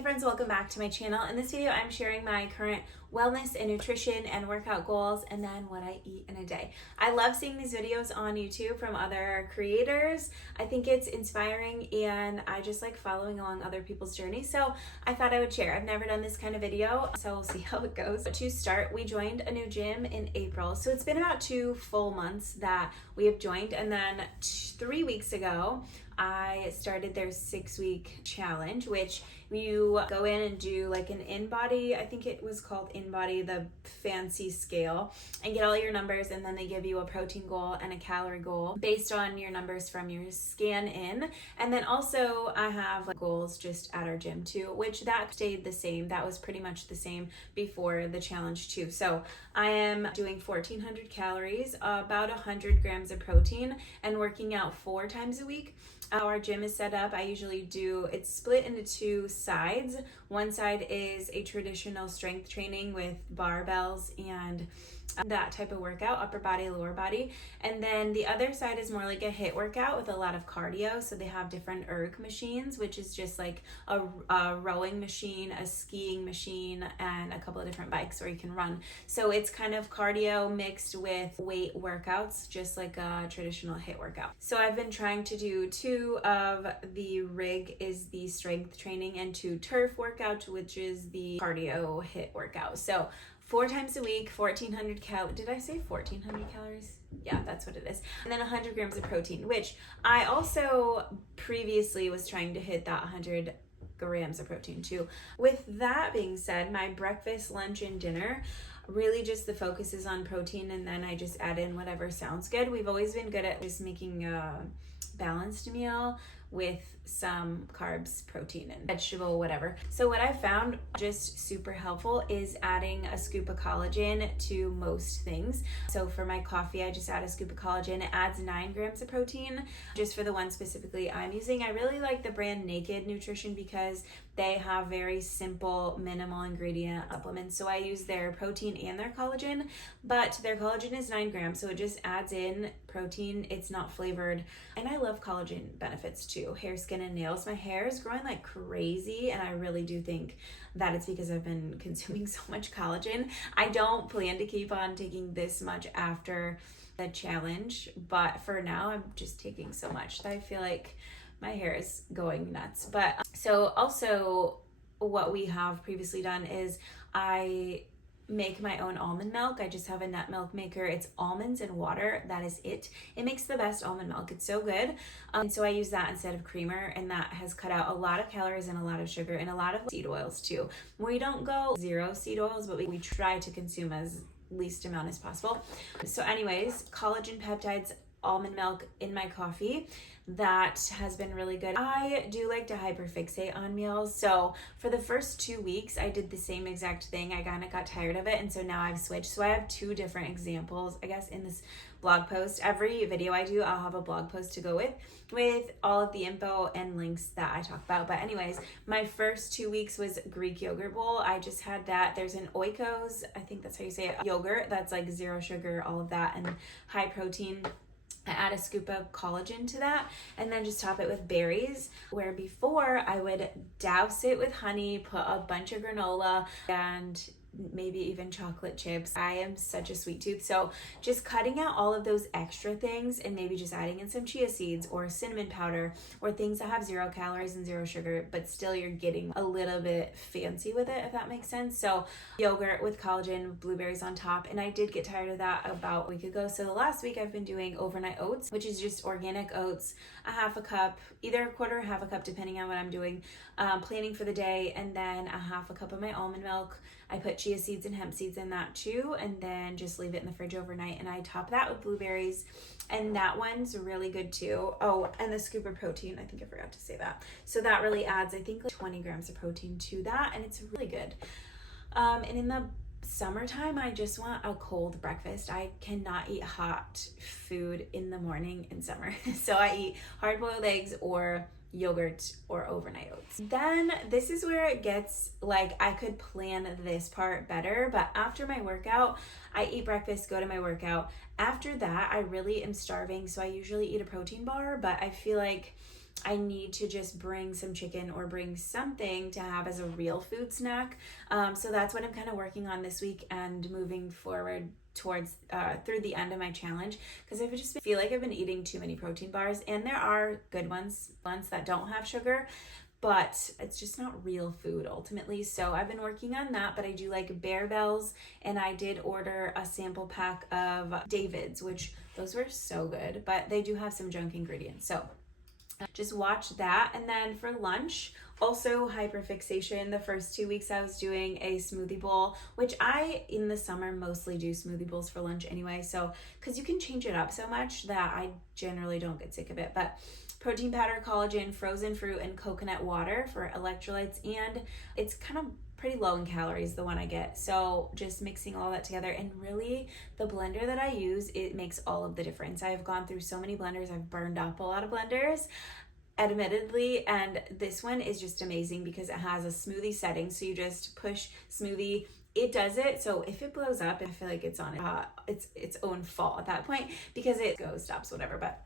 Hi friends, welcome back to my channel. In this video, I'm sharing my current wellness and nutrition and workout goals and then what I eat in a day. I love seeing these videos on YouTube from other creators. I think it's inspiring and I just like following along other people's journeys. So I thought I would share. I've never done this kind of video, so we'll see how it goes. To start, we joined a new gym in April. So it's been about 2 full months that we have joined, and then 3 weeks ago, I started their 6-week challenge, which you go in and do like an InBody, I think it was called InBody, the fancy scale, and get all your numbers, and then they give you a protein goal and a calorie goal based on your numbers from your scan in. And then also I have like goals just at our gym too, which that stayed the same. That was pretty much the same before the challenge too. So I am doing 1,400 calories, about 100 grams of protein, and working out 4 times a week. Our gym is set up, I usually do, it's split into 2 sides. One side is a traditional strength training with barbells and that type of workout, upper body, lower body. And then the other side is more like a HIIT workout with a lot of cardio. So they have different erg machines, which is just like a rowing machine, a skiing machine, and a couple of different bikes where you can run. So it's kind of cardio mixed with weight workouts, just like a traditional HIIT workout. So I've been trying to do 2 of the rig is the strength training and 2 turf workouts, which is the cardio HIIT workout. So 4 times a week, 1,400 calories. Did I say 1,400 calories? Yeah, that's what it is. And then 100 grams of protein, which I also previously was trying to hit that 100 grams of protein too. With that being said, my breakfast, lunch, and dinner, really just the focus is on protein, and then I just add in whatever sounds good. We've always been good at just making a balanced meal with some carbs, protein, and vegetable, whatever. So what I found just super helpful is adding a scoop of collagen to most things. So for my coffee, I just add a scoop of collagen. It adds 9 grams of protein. Just for the one specifically I'm using, I really like the brand Naked Nutrition because they have very simple, minimal ingredient supplements. So I use their protein and their collagen, but their collagen is 9 grams, so it just adds in protein. It's not flavored. And I love collagen benefits too. Hair, skin, and nails. My hair is growing like crazy, and I really do think that it's because I've been consuming so much collagen. I don't plan to keep on taking this much after the challenge, but for now I'm just taking so much that I feel like my hair is going nuts. But so also what we have previously done is I make my own almond milk. I just have a nut milk maker. It's almonds and water. That is it. It makes the best almond milk. It's so good. And so I use that instead of creamer, and that has cut out a lot of calories and a lot of sugar and a lot of seed oils too. We don't go 0 seed oils, but we try to consume as least amount as possible. So anyways, collagen, peptides, almond milk in my coffee. That has been really good. I do like to hyperfixate on meals. So for the first 2 weeks, I did the same exact thing. I kind of got tired of it. And so now I've switched. So I have 2 different examples, I guess, in this blog post. Every video I do, I'll have a blog post to go with all of the info and links that I talk about. But anyways, my first 2 weeks was Greek yogurt bowl. I just had that. There's an Oikos, I think that's how you say it, yogurt that's like 0 sugar, all of that, and high protein. I add a scoop of collagen to that, and then just top it with berries, where before I would douse it with honey, put a bunch of granola, and maybe even chocolate chips. I am such a sweet tooth, so just cutting out all of those extra things and maybe just adding in some chia seeds or cinnamon powder or things that have 0 calories and 0 sugar, but still you're getting a little bit fancy with it, if that makes sense. So yogurt with collagen, blueberries on top, and I did get tired of that about a week ago. So the last week I've been doing overnight oats, which is just organic oats, a half a cup, either a quarter or half a cup depending on what I'm doing, planning for the day, and then a half a cup of my almond milk. I put chia seeds and hemp seeds in that too, and then just leave it in the fridge overnight, and I top that with blueberries, and that one's really good too. Oh, and the scoop of protein, I think I forgot to say that. So that really adds, I think, like 20 grams of protein to that, and it's really good. And in the summertime, I just want a cold breakfast. I cannot eat hot food in the morning in summer. So I eat hard-boiled eggs or yogurt or overnight oats. Then this is where it gets like I could plan this part better, but after my workout, I eat breakfast, go to my workout. After that, I really am starving, so I usually eat a protein bar, but I feel like I need to just bring some chicken or bring something to have as a real food snack. So that's what I'm kind of working on this week and moving forward towards through the end of my challenge, because I've just feel like I've been eating too many protein bars, and there are good ones that don't have sugar, but it's just not real food ultimately. So I've been working on that, but I do like Bear Bells, and I did order a sample pack of David's, which those were so good, but they do have some junk ingredients. So just watch that. And then for lunch, also hyperfixation. The first 2 weeks I was doing a smoothie bowl, which I in the summer mostly do smoothie bowls for lunch anyway, so because you can change it up so much that I generally don't get sick of it. But protein powder, collagen, frozen fruit, and coconut water for electrolytes, and it's kind of pretty low in calories, the one I get. So just mixing all that together, and really the blender that I use, it makes all of the difference. I've gone through so many blenders, I've burned up a lot of blenders, admittedly, and this one is just amazing because it has a smoothie setting. So you just push smoothie, it does it. So if it blows up, I feel like it's on its own fault at that point, because it stops, whatever. But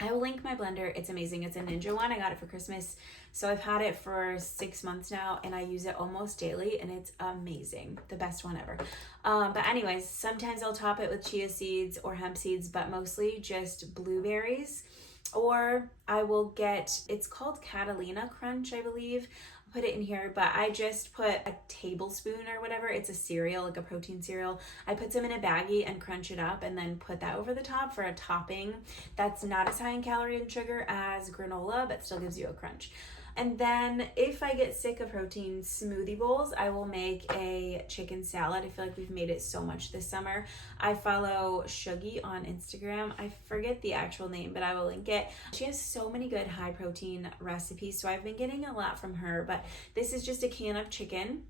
I will link my blender. It's amazing. It's a Ninja one. I got it for Christmas. So I've had it for 6 months now, and I use it almost daily, and it's amazing. The best one ever. But anyways, sometimes I'll top it with chia seeds or hemp seeds, but mostly just blueberries. Or I will get, it's called Catalina Crunch, I believe. I'll put it in here, but I just put a tablespoon or whatever. It's a cereal, like a protein cereal. I put some in a baggie and crunch it up, and then put that over the top for a topping that's not as high in calorie and sugar as granola, but still gives you a crunch. And then if I get sick of protein smoothie bowls, I will make a chicken salad. I feel like we've made it so much this summer. I follow Shuggy on Instagram. I forget the actual name, but I will link it. She has so many good high protein recipes, so I've been getting a lot from her. But this is just a can of chicken.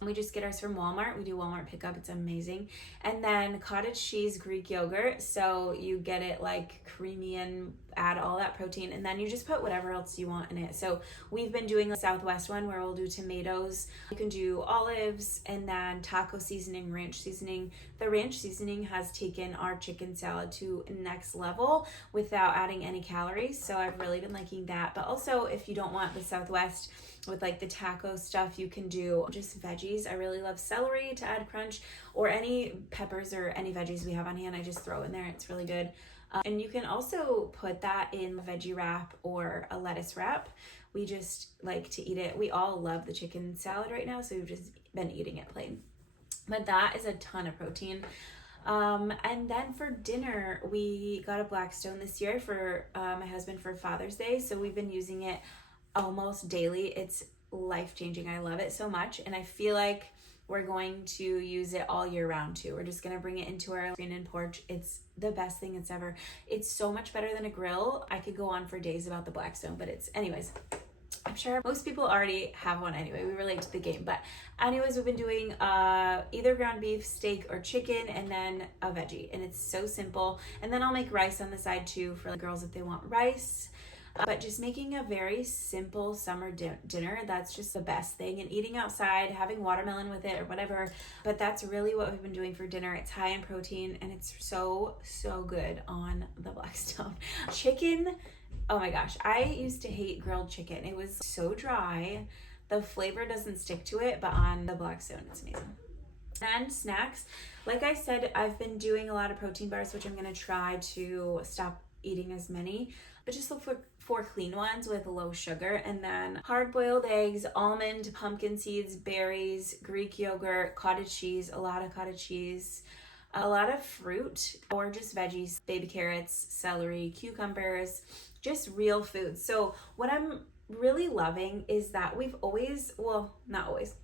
We just get ours from Walmart. We do Walmart pickup. It's amazing. And then cottage cheese, Greek yogurt. So you get it like creamy and add all that protein. And then you just put whatever else you want in it. So we've been doing a Southwest one where we'll do tomatoes. You can do olives and then taco seasoning, ranch seasoning. The ranch seasoning has taken our chicken salad to next level without adding any calories. So I've really been liking that. But also, if you don't want the Southwest with like the taco stuff, you can do just veggies. I really love celery to add crunch, or any peppers or any veggies we have on hand. I just throw in there. It's really good. And you can also put that in a veggie wrap or a lettuce wrap. We just like to eat it. We all love the chicken salad right now, so we've just been eating it plain. But that is a ton of protein. And then for dinner, we got a Blackstone this year for my husband for Father's Day. So we've been using it almost daily. It's life-changing. I love it so much, and I feel like we're going to use it all year round too. We're just gonna bring it into our screen and porch. It's the best thing it's ever. It's so much better than a grill. I could go on for days about the Blackstone, but anyways, I'm sure most people already have one anyway. We relate to the game. But anyways, we've been doing either ground beef, steak, or chicken, and then a veggie. And it's so simple. And then I'll make rice on the side too for the girls if they want rice. But just making a very simple summer dinner, that's just the best thing. And eating outside, having watermelon with it or whatever. But that's really what we've been doing for dinner. It's high in protein, and it's so, so good on the Blackstone. Chicken, oh my gosh. I used to hate grilled chicken. It was so dry. The flavor doesn't stick to it, but on the Blackstone, it's amazing. And snacks, like I said, I've been doing a lot of protein bars, which I'm going to try to stop eating as many, but just look for clean ones with low sugar. And then hard-boiled eggs, almond, pumpkin seeds, berries, Greek yogurt, cottage cheese, a lot of cottage cheese, a lot of fruit, or just veggies, baby carrots, celery, cucumbers, just real food. So what I'm really loving is that we've always, well, not always,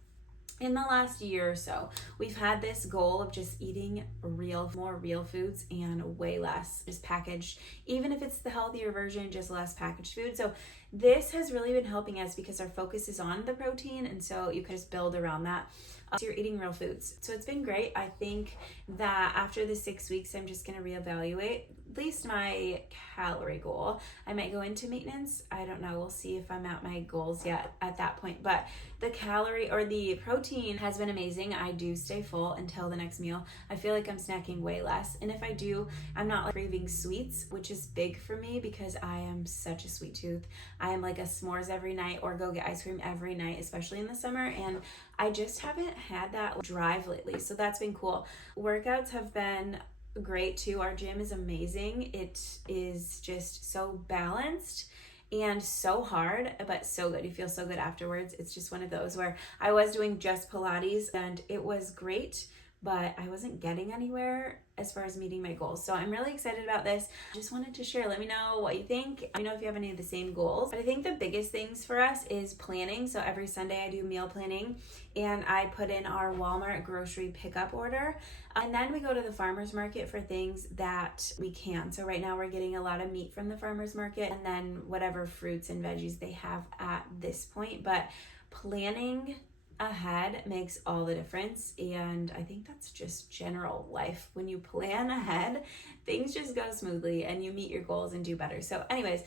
in the last year or so, we've had this goal of just eating more real foods and way less just packaged, even if it's the healthier version, just less packaged food. So this has really been helping us because our focus is on the protein, and so you can just build around that. So you're eating real foods. So it's been great. I think that after the 6 weeks, I'm just going to reevaluate least my calorie goal. I might go into maintenance. I don't know. We'll see if I'm at my goals yet at that point. But the calorie or the protein has been amazing. I do stay full until the next meal. I feel like I'm snacking way less. And if I do, I'm not like craving sweets, which is big for me because I am such a sweet tooth. I am like a s'mores every night or go get ice cream every night, especially in the summer. And I just haven't had that drive lately. So that's been cool. Workouts have been great too. Our gym is amazing. It is just so balanced and so hard, but so good. You feel so good afterwards. It's just one of those where I was doing just Pilates and it was great, but I wasn't getting anywhere as far as meeting my goals. So I'm really excited about this. Just wanted to share. Let me know what you think. Let me know if you have any of the same goals. But I think the biggest things for us is planning. So every Sunday I do meal planning and I put in our Walmart grocery pickup order. And then we go to the farmer's market for things that we can. So right now we're getting a lot of meat from the farmer's market and then whatever fruits and veggies they have at this point. But planning ahead makes all the difference, and I think that's just general life. When you plan ahead, things just go smoothly and you meet your goals and do better. So anyways,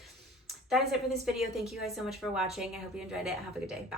that is it for this video. Thank you guys so much for watching. I hope you enjoyed it. Have a good day. Bye.